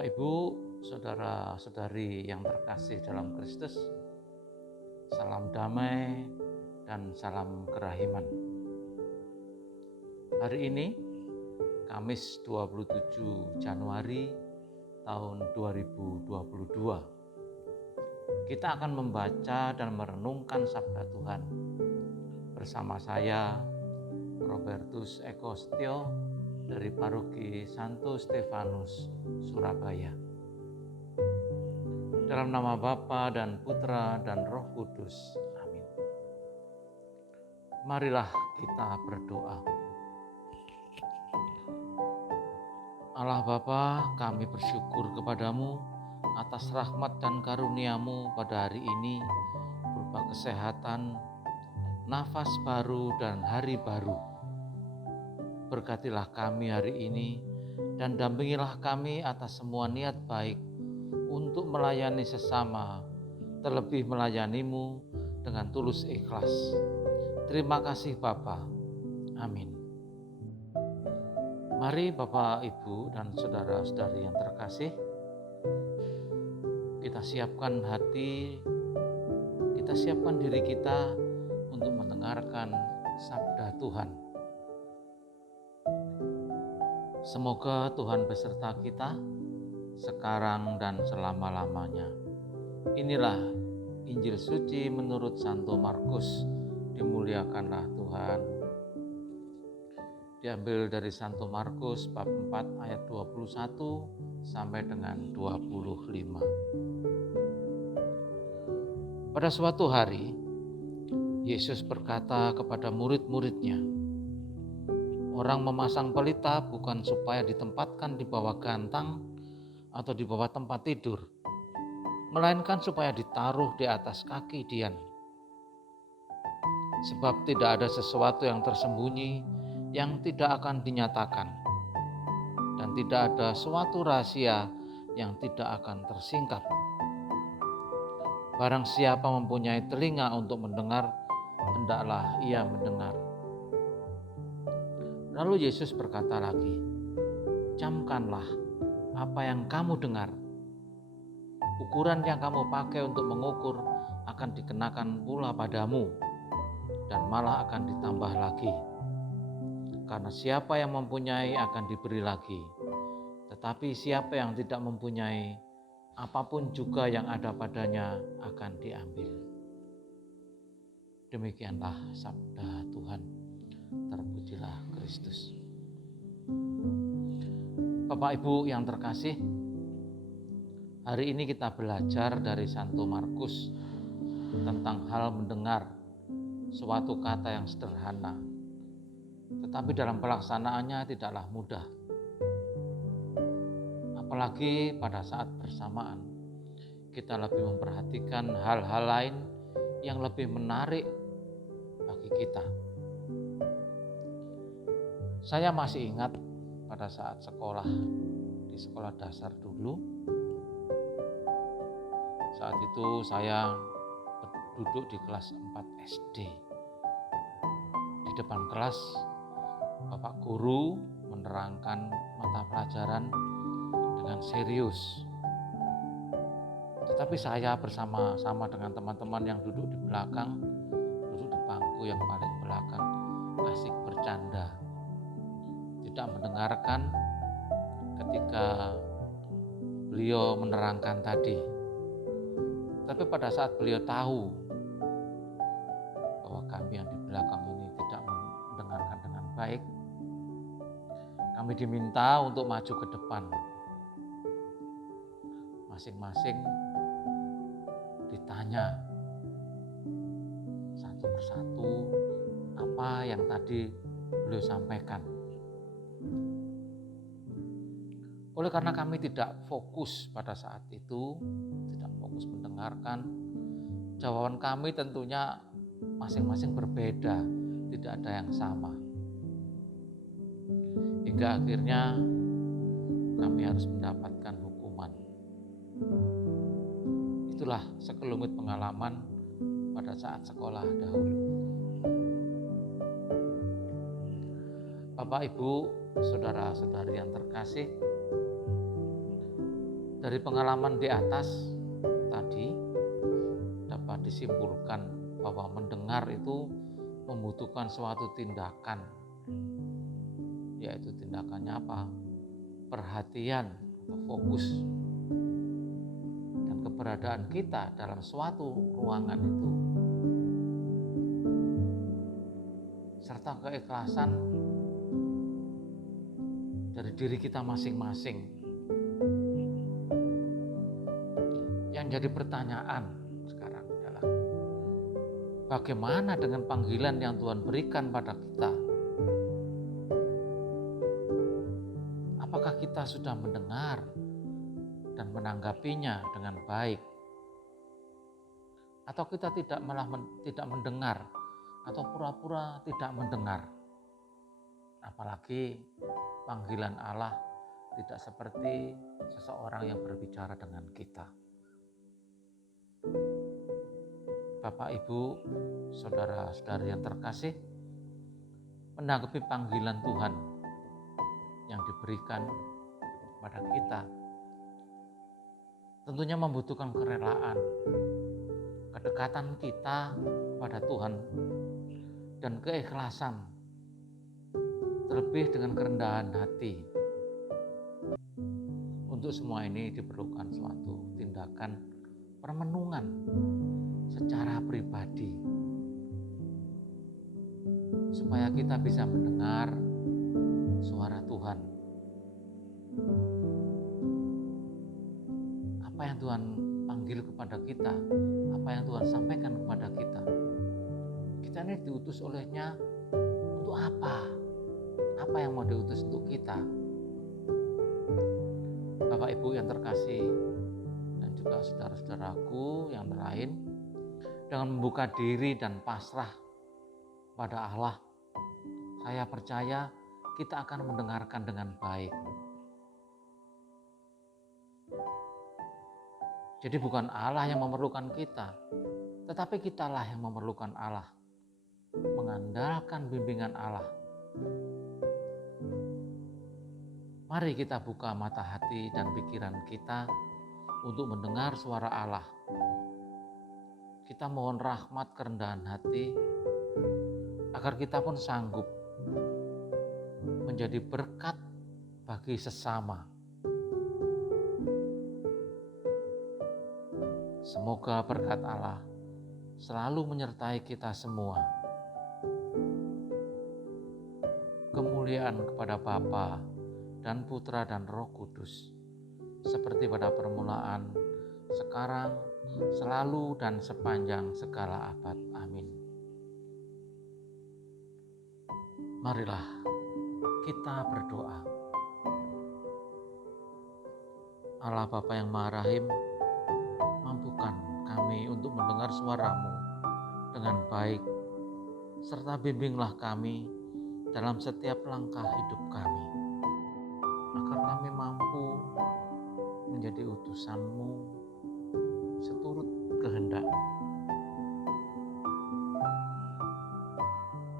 Bapak Ibu, saudara-saudari yang terkasih dalam Kristus, salam damai dan salam kerahiman. Hari ini, Kamis 27 Januari tahun 2022, kita akan membaca dan merenungkan sabda Tuhan bersama saya, Robertus Eko Setio, dari Paroki Santo Stefanus, Surabaya. Dalam nama Bapa dan Putra dan Roh Kudus. Amin. Marilah kita berdoa. Allah Bapa, kami bersyukur kepadamu atas rahmat dan karunia-Mu pada hari ini berupa kesehatan, nafas baru dan hari baru. Berkatilah kami hari ini dan dampingilah kami atas semua niat baik untuk melayani sesama, terlebih melayani-Mu dengan tulus ikhlas. Terima kasih Bapa. Amin. Mari Bapak, Ibu, dan saudara-saudari yang terkasih, kita siapkan hati, kita siapkan diri kita untuk mendengarkan sabda Tuhan. Semoga Tuhan beserta kita sekarang dan selama-lamanya. Inilah Injil suci menurut Santo Markus. Dimuliakanlah Tuhan. Diambil dari Santo Markus bab 4 ayat 21 sampai dengan 25. Pada suatu hari, Yesus berkata kepada murid-muridnya, orang memasang pelita bukan supaya ditempatkan di bawah gantang atau di bawah tempat tidur, melainkan supaya ditaruh di atas kaki dian. Sebab tidak ada sesuatu yang tersembunyi yang tidak akan dinyatakan, dan tidak ada suatu rahasia yang tidak akan tersingkap. Barang siapa mempunyai telinga untuk mendengar, hendaklah ia mendengar. Lalu Yesus berkata lagi, camkanlah apa yang kamu dengar. Ukuran yang kamu pakai untuk mengukur akan dikenakan pula padamu, dan malah akan ditambah lagi. Karena siapa yang mempunyai akan diberi lagi, tetapi siapa yang tidak mempunyai, apapun juga yang ada padanya akan diambil. Demikianlah sabda Tuhan. Terpujilah Kristus. Bapak Ibu yang terkasih, hari ini kita belajar dari Santo Markus tentang hal mendengar, suatu kata yang sederhana, tetapi dalam pelaksanaannya tidaklah mudah. Apalagi pada saat bersamaan, kita lebih memperhatikan hal-hal lain yang lebih menarik bagi kita. Saya masih ingat pada saat sekolah, di sekolah dasar dulu. Saat itu saya duduk di kelas 4 SD. Di depan kelas, Bapak Guru menerangkan mata pelajaran dengan serius. Tetapi saya bersama-sama dengan teman-teman yang duduk di belakang, duduk di bangku yang paling belakang, asik bercanda. Tidak mendengarkan ketika beliau menerangkan tadi. Tapi pada saat beliau tahu bahwa kami yang di belakang ini tidak mendengarkan dengan baik, kami diminta untuk maju ke depan. Masing-masing ditanya satu persatu apa yang tadi beliau sampaikan. Oleh karena kami tidak fokus pada saat itu, tidak fokus mendengarkan, jawaban kami tentunya masing-masing berbeda, tidak ada yang sama. Hingga akhirnya kami harus mendapatkan hukuman. Itulah sekelumit pengalaman pada saat sekolah dahulu. Bapak, Ibu, saudara-saudari yang terkasih, Dari pengalaman di atas tadi dapat disimpulkan bahwa mendengar itu membutuhkan suatu tindakan, yaitu tindakannya apa? Perhatian atau fokus, dan keberadaan kita dalam suatu ruangan itu, serta keikhlasan dari diri kita masing-masing. Yang jadi pertanyaan sekarang adalah bagaimana dengan panggilan yang Tuhan berikan pada kita? Apakah kita sudah mendengar dan menanggapinya dengan baik? Atau kita tidak mendengar atau pura-pura tidak mendengar? Apalagi panggilan Allah tidak seperti seseorang yang berbicara dengan kita. Bapak, Ibu, saudara-saudari yang terkasih, menanggapi panggilan Tuhan yang diberikan pada kita tentunya membutuhkan kerelaan, kedekatan kita kepada Tuhan, dan keikhlasan, terlebih dengan kerendahan hati. Untuk semua ini diperlukan suatu tindakan permenungan secara pribadi, supaya kita bisa mendengar suara Tuhan. Apa yang Tuhan panggil kepada kita, apa yang Tuhan sampaikan kepada kita. Kita ini diutus olehnya untuk apa? Apa yang mau diutus untuk kita? Bapak Ibu yang terkasih, dan juga saudara-saudaraku yang lain, dengan membuka diri dan pasrah pada Allah, saya percaya kita akan mendengarkan dengan baik. Jadi bukan Allah yang memerlukan kita, tetapi kitalah yang memerlukan Allah, mengandalkan bimbingan Allah. Mari kita buka mata hati dan pikiran kita untuk mendengar suara Allah. Kita mohon rahmat kerendahan hati, agar kita pun sanggup menjadi berkat bagi sesama. Semoga berkat Allah selalu menyertai kita semua. Kemuliaan kepada Bapa dan Putra dan Roh Kudus, seperti pada permulaan, sekarang, selalu, dan sepanjang segala abad. Amin. Marilah kita berdoa. Allah Bapa yang Maha Rahim, mampukan kami untuk mendengar suara-Mu dengan baik, serta bimbinglah kami dalam setiap langkah hidup kami, agar kami mampu menjadi utusan-Mu seturut kehendak.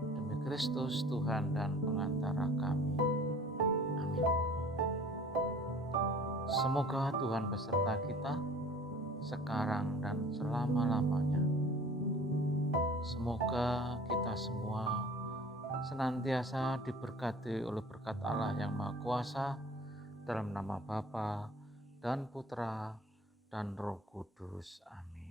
Demi Kristus Tuhan dan pengantara kami. Amin. Semoga Tuhan beserta kita sekarang dan selama-lamanya. Semoga kita semua senantiasa diberkati oleh berkat Allah yang Maha Kuasa, dalam nama Bapa dan Putra dan Roh Kudus. Amin.